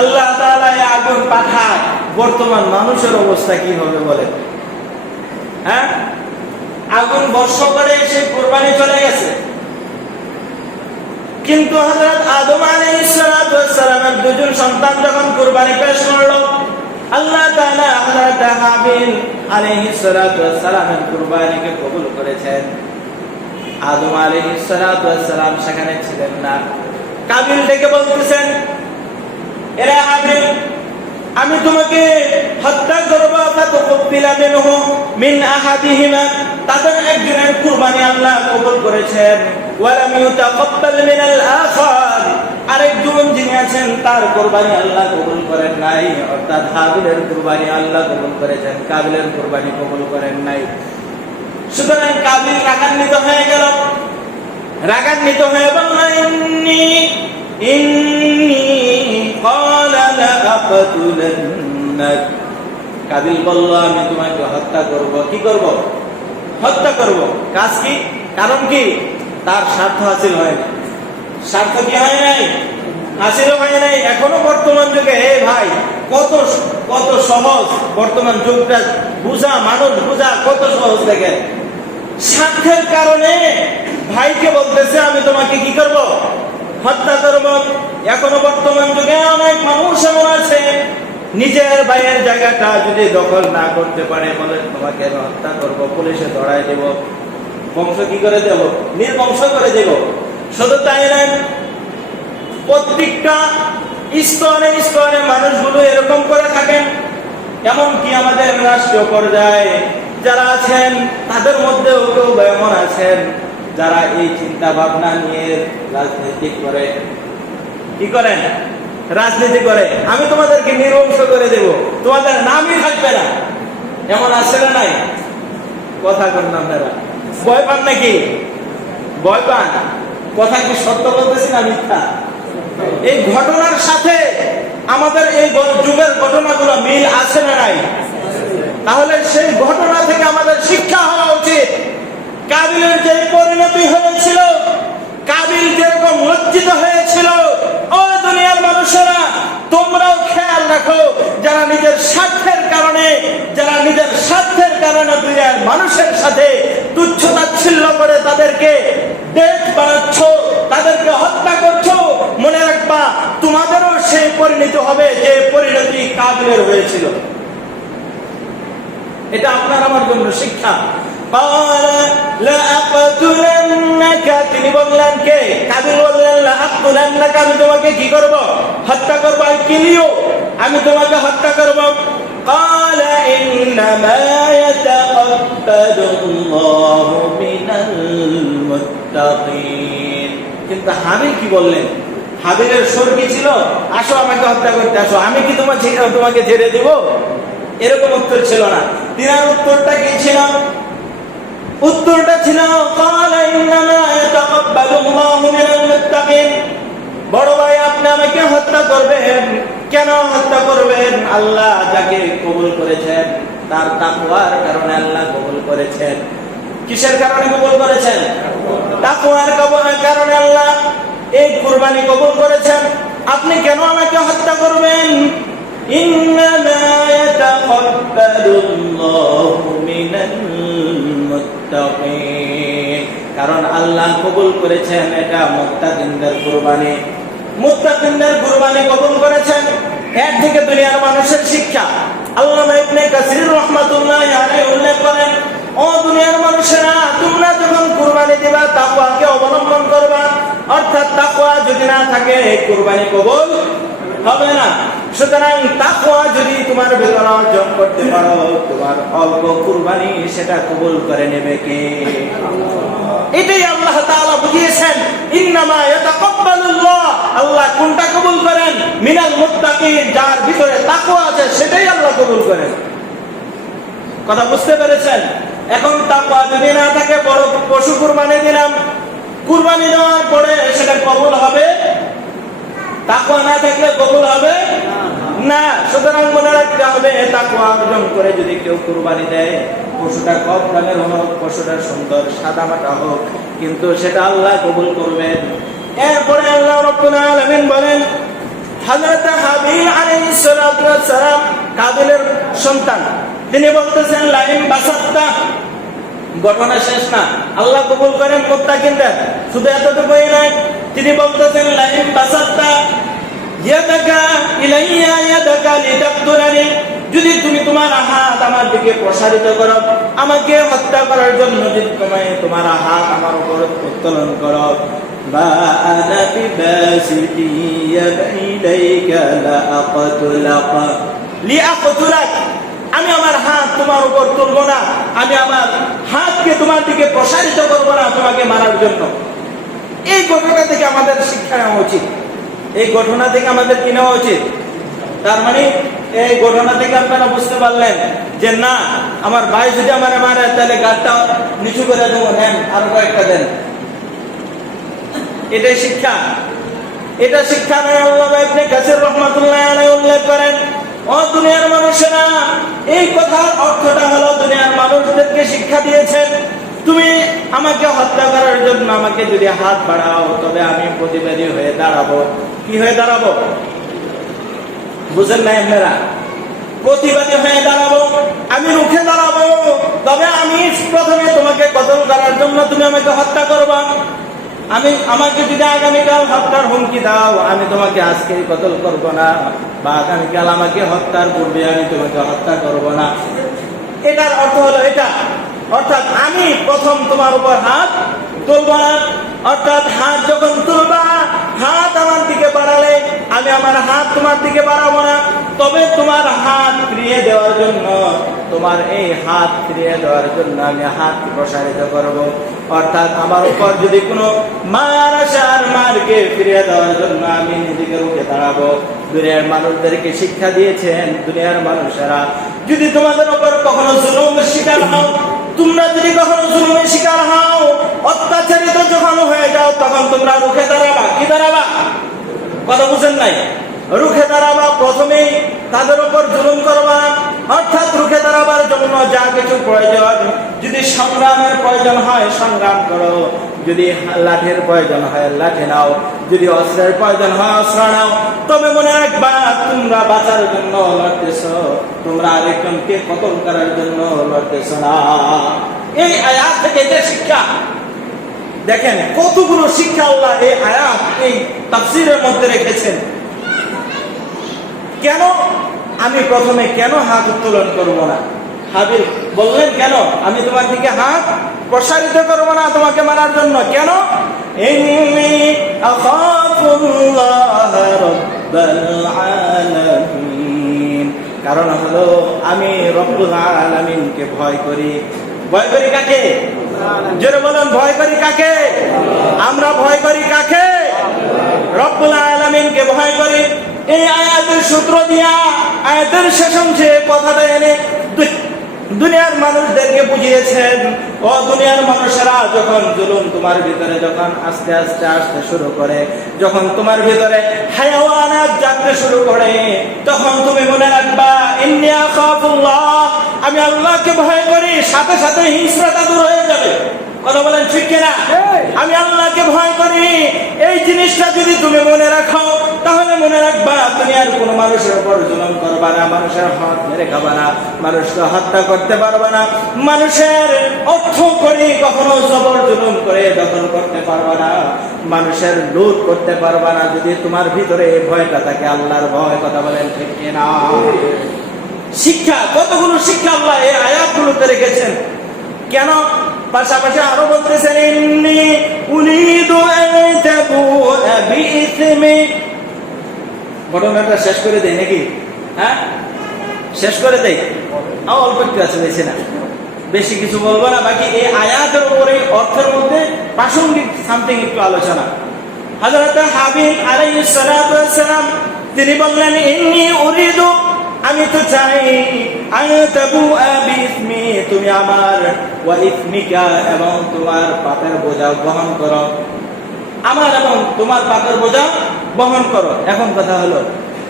আল্লাহ তাআলা আগুন পাঠায়, বর্তমান মানুষের অবস্থা কি হবে বলেন? হ্যাঁ, আগুন বর্ষ করে সেই কুরবানি চলে গেছে। কিন্তু হযরত আদম আলাইহিস সালামের দুজন সন্তান যখন কুরবানি পেশ করলো, আল্লাহ তাআলা হযরত হাবিল আলাইহিস সালামের কুরবানিকে কবুল করেছেন। আদম আলাইহিস সালাম সেখানে ছিলেন না। কাবিল ডেকে বলতেছেন, এরে হাবিল, আমি তোমাকে হত্যা করব। মিন আহাদিহিমা, তাদের একজনের কুরবানি আল্লাহ কবুল করেছেন। ওয়ালাম ইউতাকাব্বাল মিনাল আখার, আরেকজন যিনি আছেন তার কুরবানি আল্লাহ কবুল করেন নাই। অর্থাৎ হাবিলের কুরবানি আল্লাহ কবুল করেছেন, কাবিলের কুরবানি কবুল করেন নাই। সুতরাং কাবিল রাগান্বিত হয়ে গেল, রাগান্বিত হয়ে বলল কাবিল বলল আমি তোমাকে হত্যা করব। কি করব? হত্যা করব। কাজ কি? কারণ কি? তার স্বার্থ হাসিল হয় না। স্বার্থ কি হয় নাই? হাসিল হয় নাই। এখনো বর্তমান যুগে ভাই কত কত সহজ, বর্তমান যুগটা বুঝা, মানুষ বুঝা কত সহজ দেখে। স্বার্থের কারণে ভাইকে বলতেছে আমি তোমাকে কি করব? হত্যা করব। এখনো বর্তমান যুগে অনেক মানুষ এমন আছে নিজের ভাইয়ের জায়গাটা যদি দখল না করতে পারে বলে তোমাকে হত্যা করব, পুলিশে ধরায় দেব, বংশ কি করে দেব? নির্বংশ করে দেব। শুধু তাই নয়, প্রত্যেকটা স্তরে স্তরে মানুষগুলো এরকম করে থাকেন। এমনকি আমাদের রাষ্ট্রীয় পর্যায়ে যারা আছেন তাদের মধ্যেও কেউ এমন আছেন যারা এই চিন্তা ভাবনা নিয়ে রাজনীতি করে। কি করেন? রাজনীতি করে। আমি তোমাদেরকে নির্বংশ করে দেব, তোমাদের নামই থাকবে না। এমন আছে না নাই? কথা করেন আপনারা। ভয় পান নাকি? ভয় পান? কথা কি সত্য বলতেছি না মিথ্যা? এই ঘটনার সাথে আমাদের এই যুগের ঘটনাগুলো মিল আছে না নাই? তাহলে সেই ঘটনা থেকে আমাদের শিক্ষা হওয়া উচিত। কাবিলের যে পরিণতি হয়েছিল, কাবিল যেরকম লজ্জিত হয়েছিল, ও দুনিয়ার মানুষেরা তোমরাও খেয়াল রাখো, যারা নিজের স্বার্থের কারণে দুনিয়ার মানুষের সাথে তুচ্ছ তাচ্ছিল্য করে তাদেরকে দেশ বানাচ্ছ, তাদেরকে হত্যা করছো, মনে রাখবা তোমাদেরও সেই পরিণতি হবে যে পরিণতি কাবিলের হয়েছিল। এটা আপনার আমার জন্য শিক্ষা। তিনি বললেন, কে? কাবিল বললেন আমি তোমাকে কি করব? হত্যা করবো। আমি তোমাকে হত্যা করব। কিন্তু হাবিল কি বললেন? হাবিলের স্বর কি ছিল? আসো আমাকে হত্যা করতে আসো, আমি কি তোমাকে ছেড়ে দিব? এরকম উত্তর ছিল না। তিনার উত্তরটা কি ছিল? উত্তরটা ছিল বড় ভাই আপনি আমাকে হত্যা করবেন কেন? হত্যা করবেন? আল্লাহ যাকে কবুল করেছেন তার তাকওয়ার কারণে আল্লাহ কবুল করেছেন। কিসের কারণে কবুল করেছেন? তাকওয়ার কারণে আল্লাহ এই কুরবানি কবুল করেছেন। আপনি কেন আমাকে হত্যা করবেন? ইন্নামা ইয়াতাকাব্বালুল্লাহু মিনাল মুত্তাকিন। কারণ আল্লাহ কবুল করেছেন এটা মুত্তাকিনদের কুরবানি। মুত্তাকিনদের কুরবানি কবুল করেছেন। এর থেকে দুনিয়ার মানুষের শিক্ষা আল্লামা ইবনে কাসির রাহমাতুল্লাহি আলাইহি উল্লেখ করেন, ও দুনিয়ার মানুষেরা তোমরা যখন কুরবানি দিবা তাকওয়াকে অবলম্বন করবা। অর্থাৎ তাকওয়া যদি না থাকে কুরবানি কবুল হবে না। সুতরাং তাকওয়া যদি তোমার ভেতরে অর্জন করতে পারো, তোমার অল্প কুরবানি সেটা কবুল করে নেবে কে? এটাই আল্লাহ তাআলা বুঝিয়েছেন, ইন্নামা ইয়াতাকাব্বালুল্লাহ। আল্লাহ কোনটা কবুল করেন? মিনাল মুত্তাকিন, যার ভিতরে তাকওয়া আছে সেটাই আল্লাহ কবুল করেন। কথা বুঝতে পেরেছেন? এখন তাকওয়া যদি না থাকে, বড় পশু কুরবানি দিলাম, কুরবানি দেওয়ার পরে সেটা কবুল হবে? তাকওয়া না থাকলে কবুল হবে না। সুতরাং মনে রাখতে হবে, তাকওয়া অর্জন করে যদি কেউ কুরবানি দেয়, পশুটা কম দামের হোক, পশুটা সুন্দর সাদামাটা হোক, কিন্তু সেটা আল্লাহ কবুল করবেন। এরপরে আল্লাহ রাব্বুল আলামিন বলেন, হযরত হাবিল আলাইহিস সালাতু ওয়াস সালাম কাবিলের সন্তান, তিনি বলতেছেন লাইন বাসাত্তা। ঘটনা শেষ না, আল্লাহ কবুল করেন মুত্তাকিনদের। শুধু এতটুকুই নয়, তিনি বলতেছেন লাইন বাসাত্তা ইয়াদাকা ইলাইয়া ইয়াদাকা লিতাকতুলানি। যদি তুমি তোমার হাত আমার দিকে প্রসারিত করো, আমাকে হত্যা করার জন্য যদি তুমি তোমার হাত আমার উপর উত্তোলন করো, বা আনা বিবাসিতি ইয়াদাইলাইকা লাআকতুলাকা লিআকতুলাক। আমি আমার হাত তোমার উপর তুলব না, আমি আমার হাতকে তোমার দিকে প্রসারিত করবো না তোমাকে মারার জন্য। এই ঘটনা থেকে আমাদের শিক্ষা নেওয়া উচিত। এই ঘটনা থেকে আমাদের কি নেওয়া উচিত? তার মানে এই ঘটনা থেকে আপনারা বুঝতে পারলেন যে না, আমার ভাই যদি আমার মারে তাহলে গাড়টা নিচু করে দেবো, নেন আরো কয়েকটা দেন। এটাই শিক্ষা, এটা শিক্ষা নয়। আল্লাহ ইবনে কাসির রাহমাতুল্লাহ আলাইহি উল্লেখ করেন, ও দুনিয়ার মানুষেরা, এই কথার অর্থটা হলো দুনিয়ার মানুষদেরকে শিক্ষা দিয়েছেন, তুমি আমাকে হত্যা করার জন্য আমাকে যদি হাত বাড়াও তবে আমি প্রতিবাদী হয়ে দাঁড়াবো। কি হয়ে দাঁড়াবো? বুঝেন নাই আপনারা? প্রতিবাদী হয়ে দাঁড়াবো, আমি রুখে দাঁড়াবো। তবে আমি প্রথমে তোমাকে কতল করার জন্য তুমি আমাকে হত্যা করবা। আমাকে যদি আগামীকাল হত্যার হুমকি দাও, আমি তোমাকে আজকেই কতল করব না, বা আগামীকাল আমাকে হত্যার পূর্বে আমি তোমাকে হত্যা করব না। এটার অর্থ হলো এটা, অর্থাৎ আমি প্রথম তোমার উপর হাত তুলব না। অর্থাৎ হাত যখন তুলবা, হাত আমার দিকে বাড়ালে আমি আমার হাত তোমার দিকে বাড়াবো না। তবে তোমার হাত ফিরিয়ে দেওয়ার জন্য, তোমার এই হাত ফিরিয়ে দেওয়ার জন্য আমি হাত প্রসারিত করব। অর্থাৎ আমার উপর যদি কোনো মার আসে, আর মারকে ফিরিয়ে দেওয়ার জন্য আমি নিজেকে রুখে দাঁড়াবো। দুনিয়ার মানুষদেরকে শিক্ষা দিয়েছেন, দুনিয়ার মানুষেরা যদি তোমাদের উপর কখনো জুলুমের শিকার হও, তোমরা যদি কখনো জুলুমের শিকার হও, অত্যাচারিত যখন হয়ে যাও, তখন তোমরা রুখে দাঁড়াবা। কি দাঁড়াবা? কথা বুঝেন নাই? রুখে দাঁড়াবা। প্রথমেই তাদের উপর জুলুম করবা, অর্থাৎ রুখে দাঁড়াবার জন্য যা কিছু প্রয়োজন, যদি সংগ্রামের প্রয়োজন হয় সংগ্রাম করো, যদি লাঠির প্রয়োজন হয় লাঠি নাও, যদি অস্ত্রের প্রয়োজন হয় অস্ত্র নাও। তবে মনে রাখবা, তোমরা বাঁচার জন্য লড়তেছ, তোমরা আরেকজনকে কতল করার জন্য লড়তেছ না। এই আয়াত থেকে এটা শিক্ষা। দেখেন কতগুলো শিক্ষা আল্লাহ এই আয়াত, এই তাফসীরের মধ্যে রেখেছেন। কেন আমি প্রথমে কেন হাত উত্তোলন করব না? হাবিল বললেন, কেন আমি তোমার দিকে হাত প্রসারিত করব না তোমাকে মারার জন্য? কেন? ইন্নী আখাফুল্লাহ রাব্বাল আলামিন। কারণ হলো আমি রব্বুল আলামিনকে ভয় করি। ভয় করি কাকে? জোরে বলেন, ভয় করি কাকে? আমরা ভয় করি কাকে? রব্বুল আলামিনকে ভয় করি। এই আয়াতের সূত্র দিয়া, আয়াতের শেষ অংশে কথাটা এনে দুনিয়ার মানুষদেরকে বুঝিয়েছেন, ও দুনিয়ার মানুষেরা, যখন জুলুম তোমার ভিতরে যখন আস্তে আস্তে আসতে শুরু করে, যখন তোমার ভিতরে হায়াওয়ানাত জাগতে শুরু করে, তখন তুমি মনে রাখবা, ইন্নী আখাফুল্লাহ, আমি আল্লাহকে ভয় করি। সাথে সাথে হিংস্রতা দূর হয়ে যাবে। কথা বলেন ঠিক কিনা? আমি আল্লাহকে ভয় করি। এই জিনিসটা যদি তুমি মনে রাখো, তাহলে মনে রাখবা দুনিয়ার কোন মানুষের উপর জুলুম করবা না, মানুষের হাত মেরে খাবা না, মানুষকে হত্যা করতে পারবা না, মানুষের অর্থ করে কখনো জবর জুলুম করে দখল করতে পারবা না, মানুষের লুট করতে পারবা না, যদি তোমার ভিতরে এই ভয়টা থাকে, আল্লাহর ভয়। কথা বলেন ঠিক কিনা? শিক্ষা, কতগুলো শিক্ষা আল্লাহ এই আয়াতগুলোতে রেখেছেন। কেন? পাশাপাশি আরো বলতেছেন, ইন্নী উরিদু আন তাবুআ বিইসমি। ঘটনাটা শেষ করে দেই নাকি? হ্যাঁ, শেষ করে দেই। অল্প একটু আছে, বেশি না, বেশি কিছু বলবো না। বাকি এই আয়াতের উপরে অর্থের মধ্যে প্রাসঙ্গিক সামথিং একটু আলোচনা। হযরত হাবিল আলাইহিস সালাতু ওয়াস সালাম তিনি বললেন, ইন্নী উরিদু, আমি তো চাই, তুমি আমার ওয়া ইসমিকা, এবং তোমার পাপের বোঝা বহন করো, আমার এবং তোমার পাপের বোঝা বহন করো। এখন কথা হলো,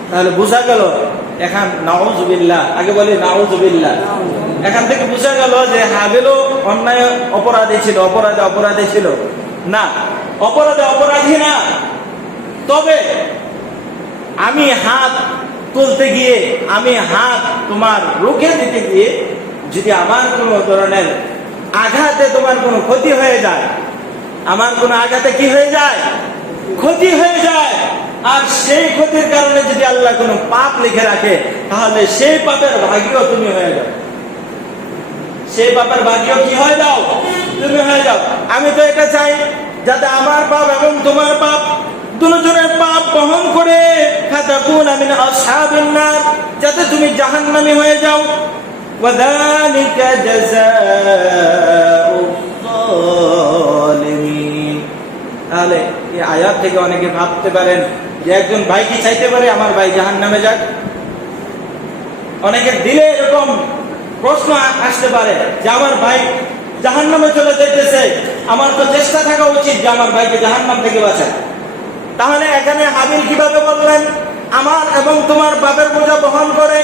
তাহলে বোঝা গেল, এখন নাউযুবিল্লাহ, আগে বলি নাউযুবিল্লাহ, এখান থেকে বোঝা গেল যে হাবিলও অন্যায় অপরাধী ছিল, অপরাধী ছিল না, অপরাধী না। তবে আমি হাত তুলতে গিয়ে, আমি হাত তোমার রুখে দিতে গিয়ে, যদি আমার কোনো ধরনের আঘাতে তোমার কোনো ক্ষতি হয়ে যায়, আমার কোনো আঘাতে কি হয়ে যায়? ক্ষতি হয়ে যায়। আর সেই ক্ষতির কারণে যদি আল্লাহ কোনো পাপ লিখে রাখে, তাহলে সেই পাপের ভাগীও তুমি হয়ে যাও। সেই পাপের ভাগীও কি হয়ে যাও? তুমি হয়ে যাও। আমি তো এটা চাই যাতে আমার পাপ এবং তোমার পাপ, দুজনের পাপ বহন করে, ফাতাকুনা মিন আসহাবিন নার, যাতে তুমি জাহান্নামী হয়ে যাও। ওয়াযালিকা জাযাউয যালিমিন। তাহলে এই আয়াত থেকে অনেকে ভাবতে পারেন যে একজন ভাই কি চাইতে পারে আমার ভাই জাহান্নামে যাক? অনেকের দিলে এরকম প্রশ্ন আসতে পারে যে আমার ভাই জাহান্নামে চলে যেতেছে, আমার তো চেষ্টা থাকা উচিত যে আমার ভাইকে জাহান্নাম থেকে বাঁচায়। তাহলে এখানে হাবিল কিভাবে বললেন আমার এবং তোমার বাপের বোঝা বহন করে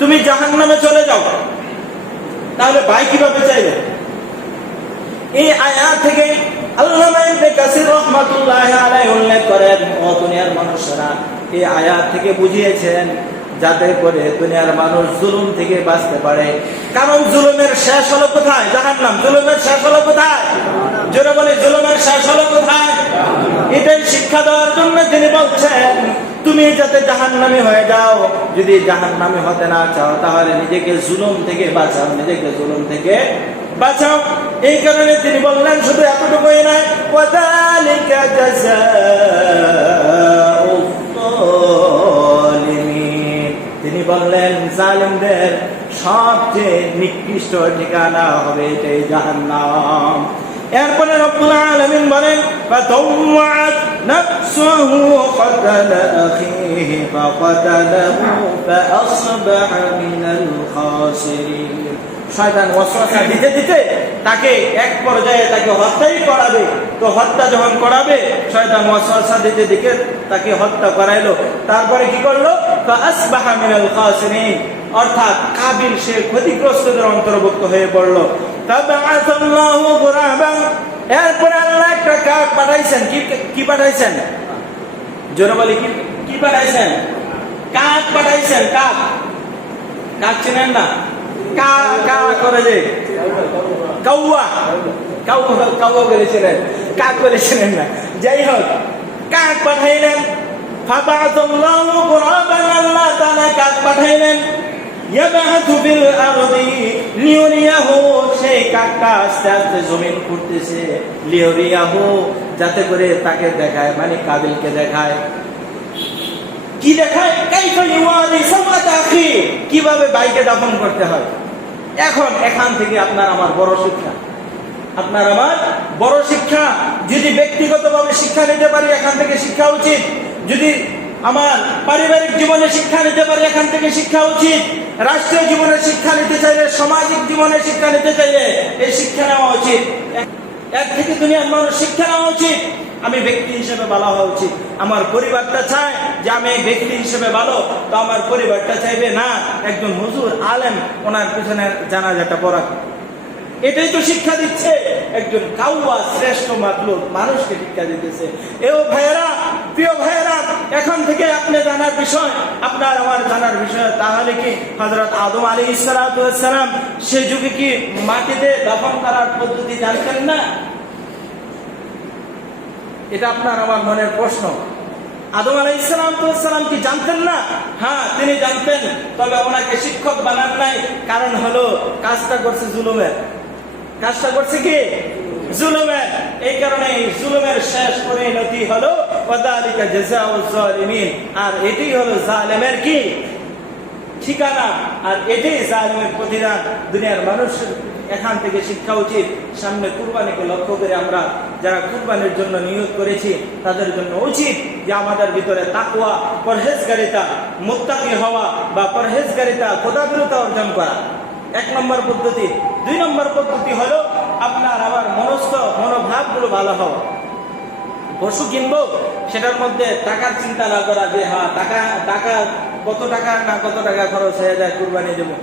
তুমি জাহান্নামে চলে যাও? তাহলে ভাই কিভাবে চাইবে? এই আয়াত থেকে আল্লামা ইবনে কাসির রাহমাতুল্লাহি আলাইহি উল্লেখ করেন, ও দুনিয়ার মানুষেরা, এই আয়াত থেকে বুঝিয়েছেন যাতে করে দুনিয়ার মানুষ জুলুম থেকে বাঁচতে পারে। কারণ জুলুমের শেষ হলো কোথায়? জাহান্নাম। জুলুমের শেষ হলো কোথায়? জোরে বলে, জুলুমের শেষ হলো কোথায়? এটাই শিক্ষা দেওয়ার জন্য তিনি বলছেন তুমি যাতে জাহান্নামী হয়ে যাও। যদি জাহান্নামী হতে না চাও তাহলে নিজেকে জুলুম থেকে বাঁচাও, নিজেকে জুলুম থেকে বাঁচাও। এই কারণে তিনি বললেন শুধু এতটুকুই নয়, ওয়াযালিকা জাযাউয যালিমিন। তিনি বললেন জালিমদের সবচেয়ে নিকৃষ্ট ঠিকানা হবে এটাই জাহান্নাম। এরপরে রব্বুল আলামিন বলেন ফাতাওয়াত নাফসুহু ক্বাতালা আখিহি ফাকাতালাহু ফাআসবাহা মিনাল খাসিরিন। শয়তান ওয়াসওয়াসা দিতে দিতে তাকে এক পর্যায়ে তাকে হত্যাই করাবে। তো হত্যা যখন করাবে, শয়তান ওয়াসওয়াসা দিতে দিতে তাকে হত্যা করাইলো। তারপরে কি করলো? ফাআসবাহা মিনাল খাসিরিন, অর্থাৎ কাবিল সে ক্ষতিগ্রস্তদের অন্তর্ভুক্ত হয়ে পড়লো। তাবাআসাল্লাহু গুরাবান, এরপরে আল্লাহ একটা কাক পাঠাইছেন। কি পাঠাইছেন? জোরে বলি, কি পাঠাইছেন? কাক পাঠাইছেন। কাক, কাক চিনেন না? কা কা করে যে কাউয়া, কাউয়া বলেছিলেন, কাক বলেছিলেন না। যাই হোক, কাক পাঠাইলেন। ফাবাআসাল্লাহু গুরাবান, আল্লাহ তাআলা কাক পাঠাইলেন। ইয়াবাতু বিল আরদি লিউরিয়াহু, সেই কাকটা আস্তে আস্তে জমিন খুঁড়তেছে। লিউরিয়াহু, যাতে করে তাকে দেখায়, মানে কাবিলকে দেখায়। কি দেখায়? কাইফা ইউয়ারি সাওয়াতা আখি, কিভাবে ভাইকে দাফন করতে হয়। এখান থেকে আপনার আমার বড় শিক্ষা, আপনার আমার বড় শিক্ষা। যদি ব্যক্তিগতভাবে শিক্ষা নিতে পারি, এখান থেকে শিক্ষা উচিত। যদি আমার পারিবারিক জীবনে শিক্ষা নিতে পারি, এখান থেকে শিক্ষা উচিত। রাষ্ট্রীয় জীবনে শিক্ষা নিতে চাইলে, সামাজিক জীবনে শিক্ষা নিতে চাইলে এই শিক্ষা নেওয়া উচিত। এর থেকে দুনিয়ার মানুষ শিক্ষা নেওয়া উচিত। আমি ব্যক্তি হিসেবে ভালো হওয়া উচিত। আমার পরিবারটা চায় যে আমি ব্যক্তি হিসেবে ভালো, তো আমার পরিবারটা চাইবে না একজন হুজুর আলেম ওনার পিছনে জানাজাটা পড়া। এটাই তো শিক্ষা দিচ্ছে একজন কাউয়া শ্রেষ্ঠ মাখলুক মানুষকে শিক্ষা দিতেছে। এও ভাইয়েরা, প্রিয় ভাইয়েরা, এখন থেকে আপনি জানার বিষয়, আপনার আমার জানার বিষয়। তাহলে কি হযরত আদম আলাইহিস সালাম সে যুগে কি মাটিতে দাফন করার পদ্ধতি জানতেন না? এটা আপনার আমার মনের প্রশ্ন। আদম আলাইহিস সালাম কি জানতেন না? হ্যাঁ, তিনি জানতেন, তবে ওনাকে শিক্ষক বানান নাই। কারণ হলো কাজটা করছে জুলুমের। কাজটা করছে কি? জুলুমের। এই কারণে জুলুমের শেষ পরিণতি হলো ওয়াযালিকা জাযাউয যালিমিন। আর এটাই হলো জালেমের কি ঠিকানা, আর এটাই জালেমের প্রতিদান। দুনিয়ার মানুষের এখান থেকে শিক্ষা উচিত। সামনে কুরবানিকে লক্ষ্য করে আমরা যারা কুরবানির জন্য নিয়োগ করেছি তাদের জন্য উচিত যে আমাদের ভিতরে তাকওয়া, পরহেজগারিতা, মুত্তাকি হওয়া বা পরহেজগারিতা, খোদাভীরুতা অর্জন করা। 1 নম্বর পদ্ধতি। 2 নম্বর পদ্ধতি হলো আপনার আবার মনোভাবগুলো ভালো হওয়া। পশু কিনবো, সেটার মধ্যে টাকার চিন্তা না করা যে হ্যাঁ টাকা কত টাকা না কত টাকা খরচ হয়ে যায় কুরবানি দেবো।